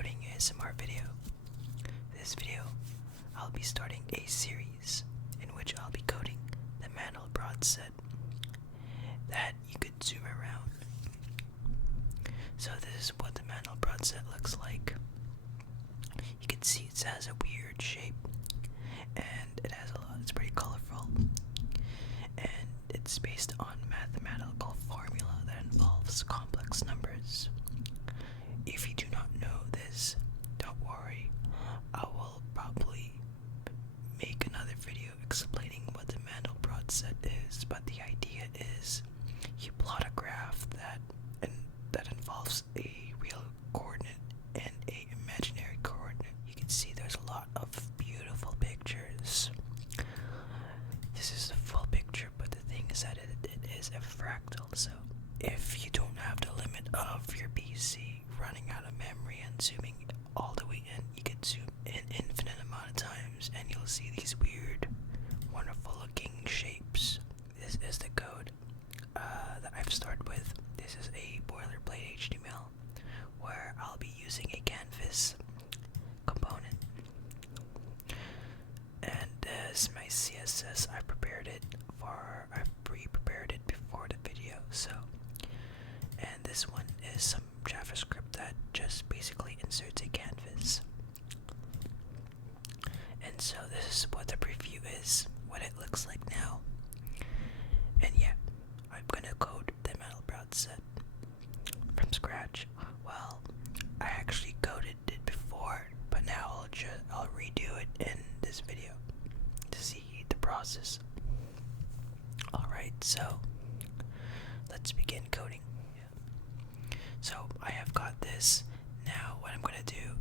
coding ASMR video. This video, I'll be starting a series in which I'll be coding the Mandelbrot set that you could zoom around. So this is what the Mandelbrot set looks like. You can see it has a weird shape, and it's pretty colorful, and it's based on mathematical formula that involves complex numbers. If you do not know this, don't worry, I will probably make another video explaining what the Mandelbrot set is, but the idea is you plot a graph that involves a real coordinate and a imaginary coordinate. You can see there's a lot of beautiful pictures. This is the full picture, but the thing is that it is a fractal, so if you don't have the limit of your PC running out of memory and zooming all the way in, you can zoom in infinite amount of times and you'll see these weird, wonderful looking shapes. This is the code that I've started with. This is a boilerplate HTML where I'll be using a canvas component. And as my CSS, I've pre-prepared it before the video, so. And this one is some JavaScript that just basically inserts a canvas. And so this is what the preview is, what it looks like now. And yeah, I'm gonna code the Mandelbrot set from scratch. Well, I actually coded it before, but now I'll redo it in this video to see the process. Alright, so let's begin coding. So I have got this. Now what I'm gonna do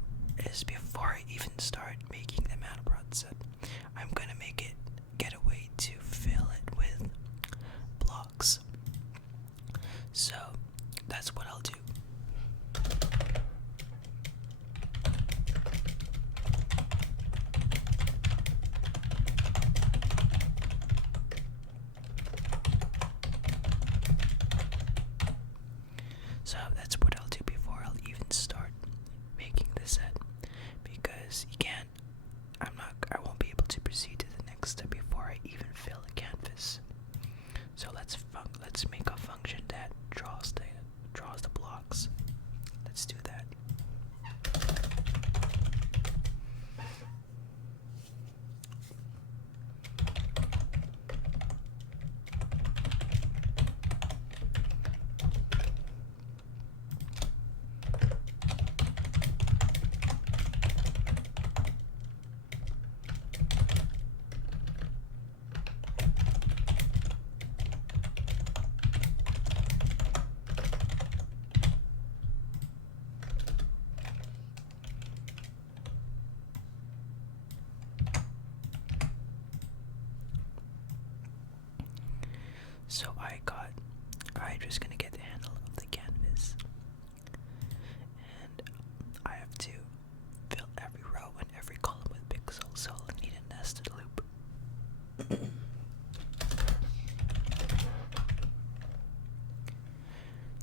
is, before I even start making the Mandelbrot set, I'm gonna get a way to fill it with blocks. So that's what I'll do. So that's what I'll do before I'll even start making the set, because I won't be able to proceed to the next step before I even fill the canvas. So let's make a function that draws the blocks. Let's do that. So I'm just gonna get the handle of the canvas, and I have to fill every row and every column with pixels, so I'll need a nested loop.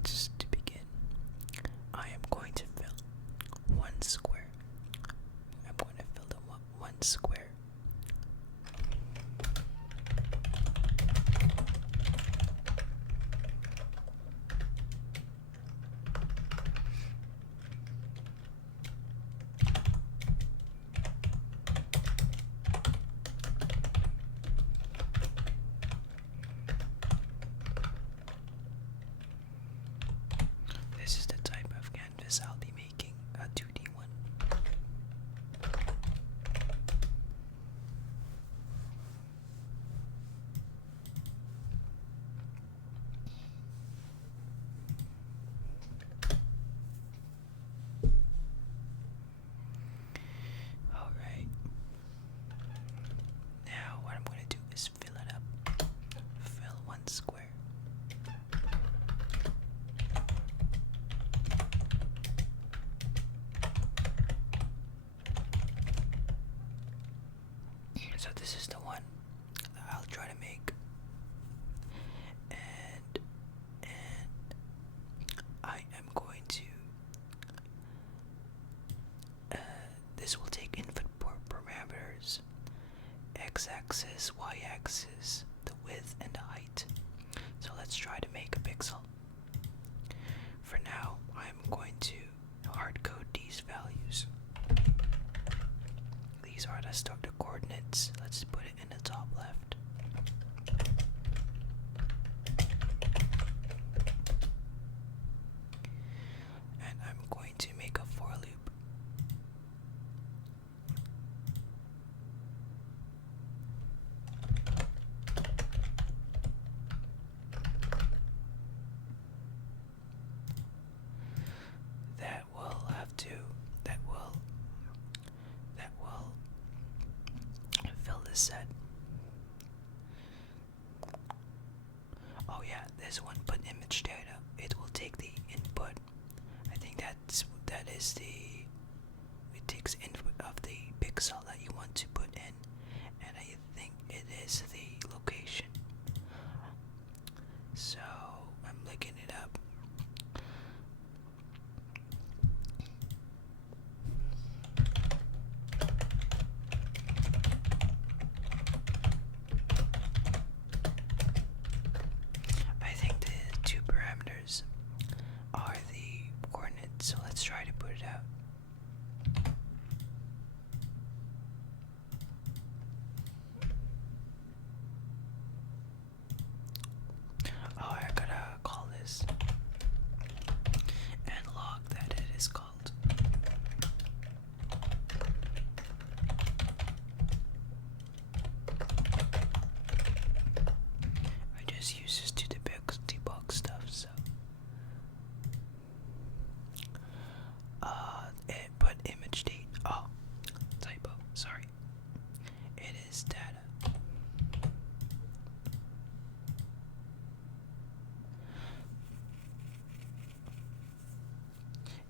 Just to begin, I am going to fill one square. I'm going to fill the one square. This is the type of canvas I'll be making, a 2D one. Alright. Now what I'm going to do is fill it up. Fill one square. So this is the one that I'll try to make, and I am going to x-axis, y-axis, the width, and the height. So let's try to make a pixel. For now, I'm going to hard code these values. These are the coordinates. Let's put it in the top left. And I'm going to make a for loop. Fill this set. Oh yeah, this one put image data. It will take the input. I think that is it takes input of the pixel that you want to put in, and I think it is the location. So I'm looking it up. I think the two parameters are the coordinates, so let's try to put it out. Oh, I gotta call this and log that it is called. I just use this to debug stuff, so it put image date. Oh, typo, sorry. It is data.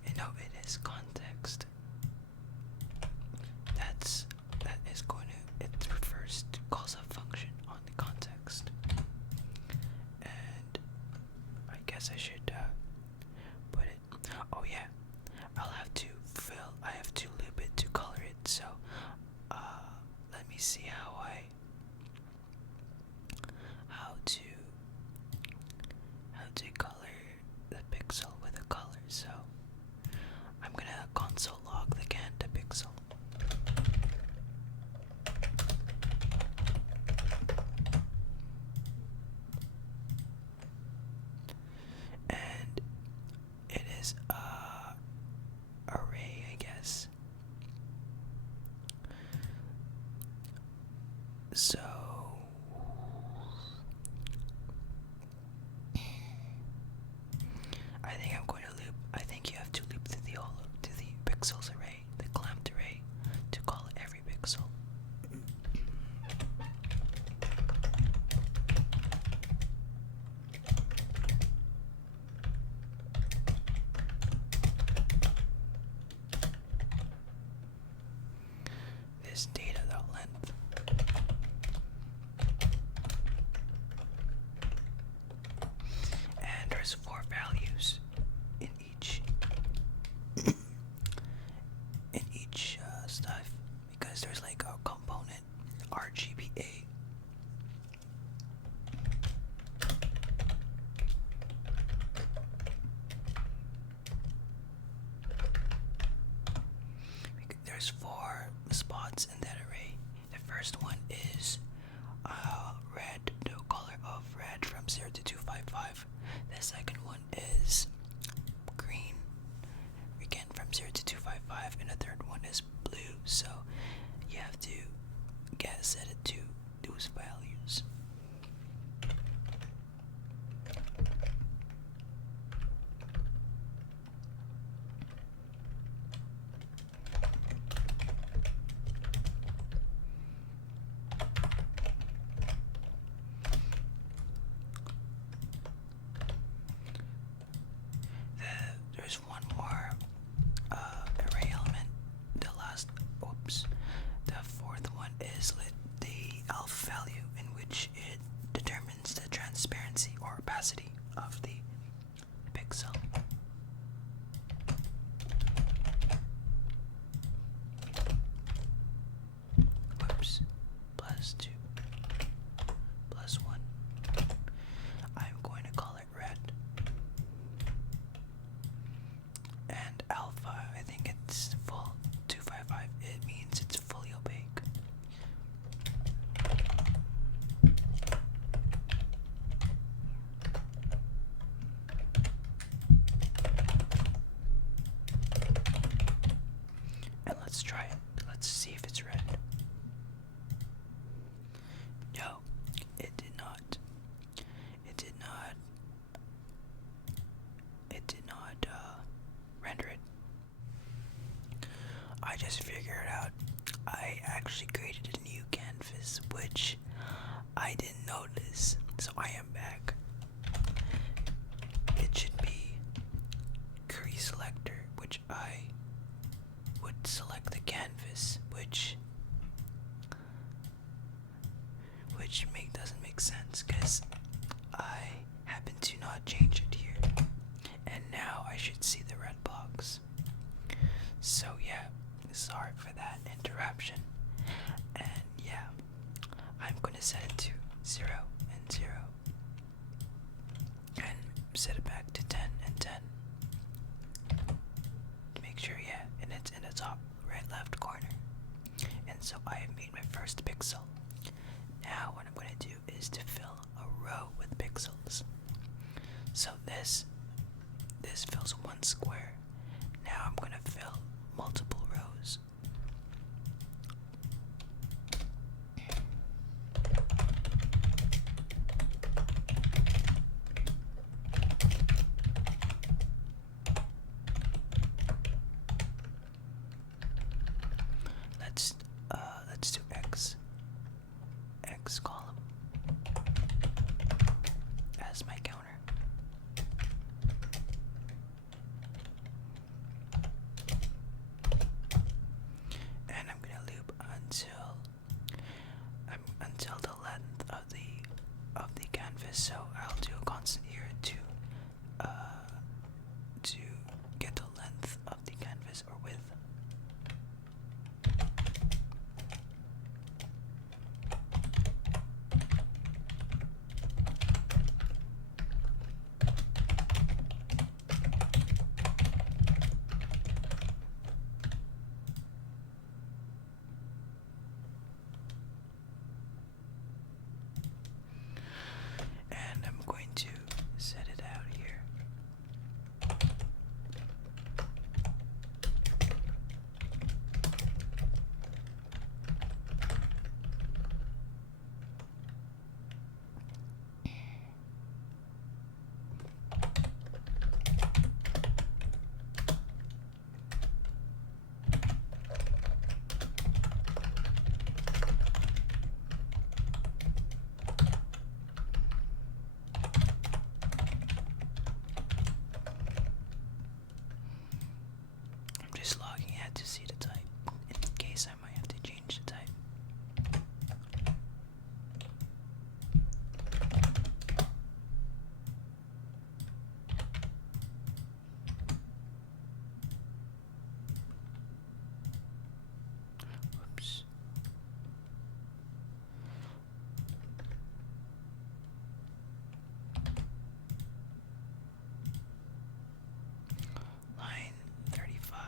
And no, it is context. That is going to, it refers to, calls a function on the context. And I guess I should put it, oh yeah, I have to loop it to color it, so let me see how to color the pixel with a color. So I'm gonna console log the pixel. And it is array, I guess. So I think I'm going to loop. I think you have to loop to the pixels array, the clamped array, to call every pixel. This data.length. And there's 4 values in each stuff, because there's like a component RGBA. There's 4 spots in that array. The first one is red, the color of red from 0 to 255. The second one is green, again from 0 to 255, and the third one is blue. So you have to set it to those values. There's one more array element. The fourth one is the alpha value, in which it determines the transparency or opacity of the pixel. Whoops. +2. And alpha, I think it's full 255. It means it's fully opaque. And let's try it. Let's see if it's red. No, it did not. It did not. It did not render it. I just figured out I actually created a new canvas, which I didn't notice. So I am back. It should be curry selector, which I would select the canvas, which doesn't make sense because I happen to not change it here, and now I should see the red box. So yeah, sorry for that interruption, and yeah, I'm gonna set it to 0 and 0 and set it back to 10 and 10. Make sure, yeah, and it's in the top right left corner. And so I have made my first pixel. Now what I'm going to do is to fill a row with pixels. So this fills one square. Now I'm going to fill multiple rows. Let's do X column as my counter. And I'm gonna loop until the length of the canvas. So I'll do a constant here to get the length of the canvas or width. And I'm going to set it out here. I'm just logging ahead to see the type, in case I might have to change the type. Whoops. Line 35.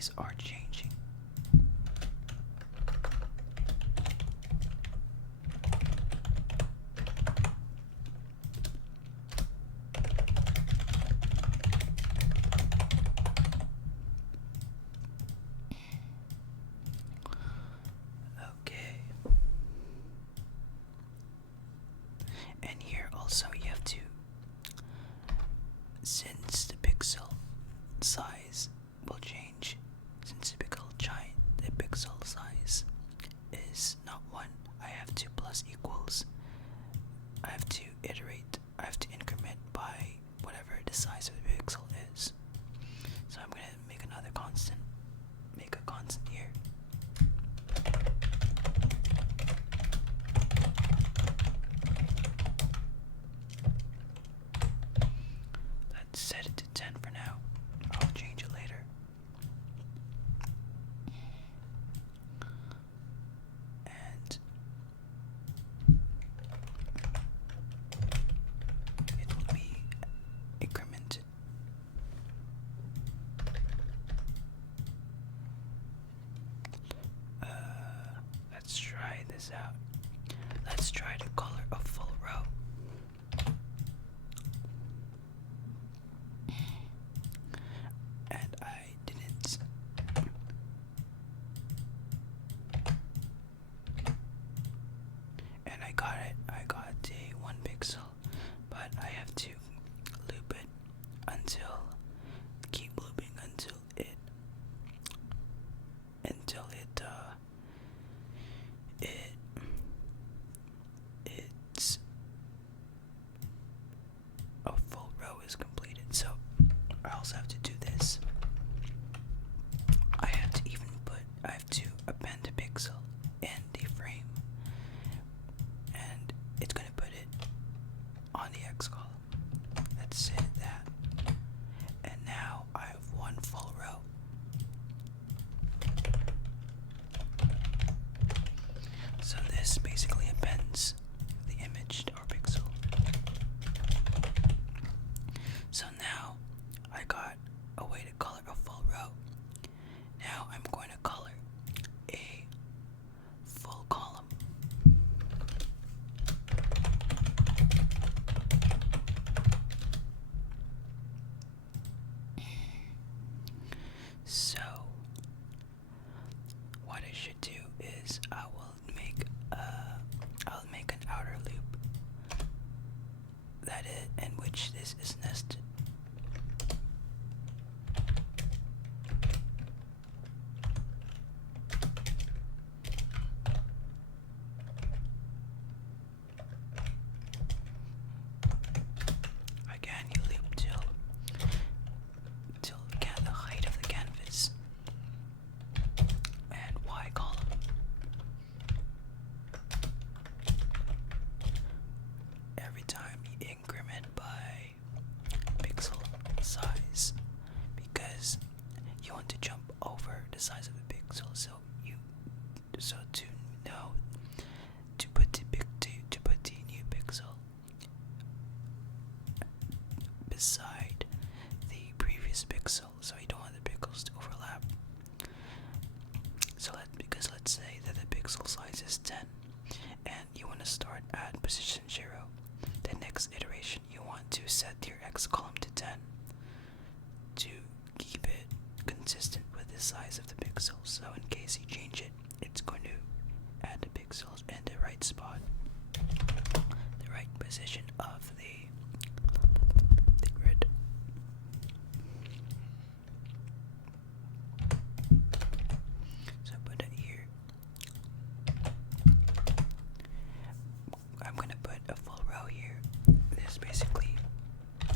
these are changing. Okay. And here also you have to, since the pixel size will change, since the pixel size is not 1, I have to plus equals. I have to iterate, I have to increment by whatever the size of the pixel is. So I'm gonna make another constant, make a constant here. Let's set it to 10 for now. I'll change it later. And it will be incremented. Let's try this out. Let's try to color a full row. And I didn't. And I got it. I got a 1 pixel, but I have to loop it until, keep looping until it's a full row is completed. So I also have to do this. I have to append a pixel in the frame, and it's going to put it on the X column. Let's set that. And now I have 1 full row. So this basically appends the image to our pixel. So now I got a way to color a full row. Now I'm going to color a full column. So what I should do is I'll make an outer loop in which this is nested. Again, you loop till the height of the canvas, and Y column. Every time you increment by pixel size, because you want to jump over the size of the pixel. So to know to put the new pixel beside the previous pixel, so you don't want the pixels to overlap. So because let's say that the pixel size is 10 and you want to start at position 0, the next iteration you want to set your X column to 10 to keep it consistent with the size of the pixel. So in case you change it, it's going to add the pixels in the right spot, the right position of the grid. So put it here. I'm gonna put a full row here. This basically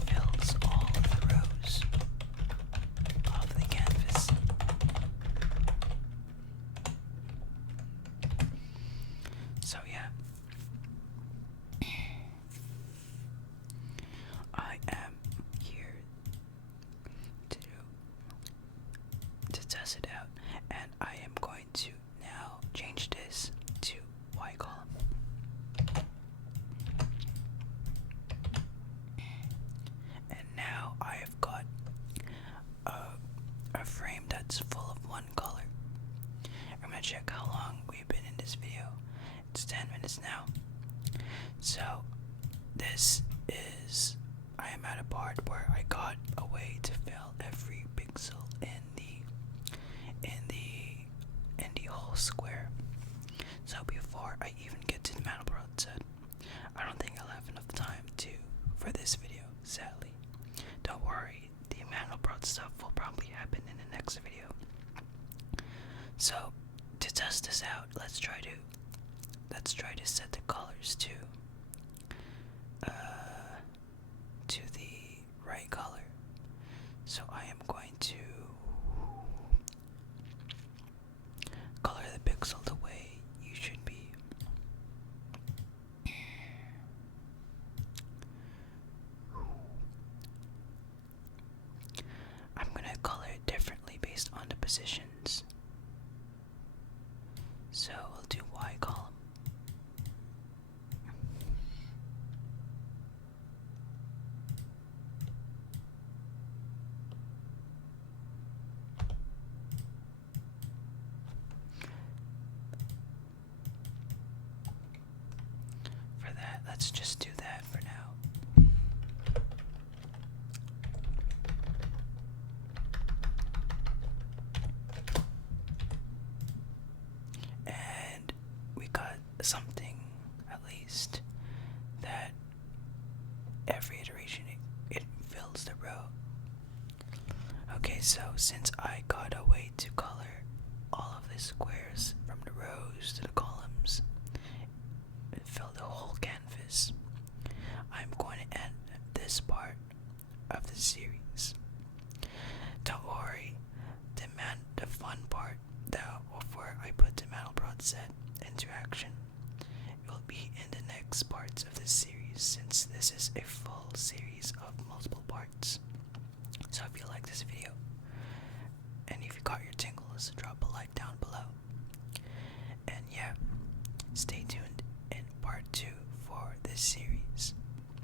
fills all of the rows of the canvas. So yeah. check how long we've been in this video. It's 10 minutes now. So this is, I am at a part where I got a way to fill every pixel in the whole square. So before I even get to the Mandelbrot set, I don't think I'll have enough time for this video, sadly. Don't worry, the Mandelbrot stuff will probably happen in the next video. So to test this out, let's try to set the colors to the right color. So I am going to color the pixel the way you should be. I'm gonna color it differently based on the positions. So we'll do Y column. For that, let's just do that for now. And we got something, at least, that every iteration it fills the row. Okay, so since I got a way to color all of the squares from the rows to the columns and fill the whole canvas, I'm going to end this part of the series. Don't worry, the fun part, where I put the Mandelbrot set into action, it will be in the next parts of this series, since this is a full series of multiple parts. So if you like this video, and if you got your tingles, drop a like down below. And yeah, stay tuned in part 2 for this series.